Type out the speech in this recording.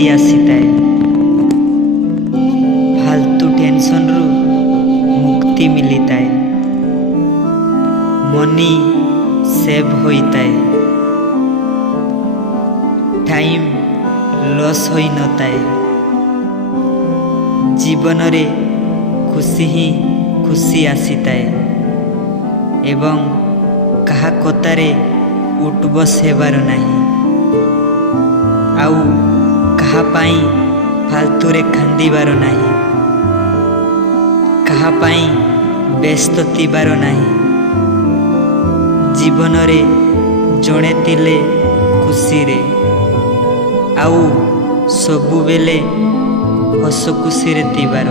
ଫେରି ଆସିଥାଏ। फालतू टेंशनरू मुक्ति मिलिताए, मनी सेव होइताए, टाइम लॉस होई नताए। जीवन रे खुशी ही खुशी आसीताए एवं कहा कतारे उठबस हेबार नाही, आउ कहा पाई फालतू रे खांदिबार नाही, कहा पाई व्यस्त थिबार नाही। जीवन रे जणे तिले खुशी रे आउ सबु बेले हस खुशी रे थिबार।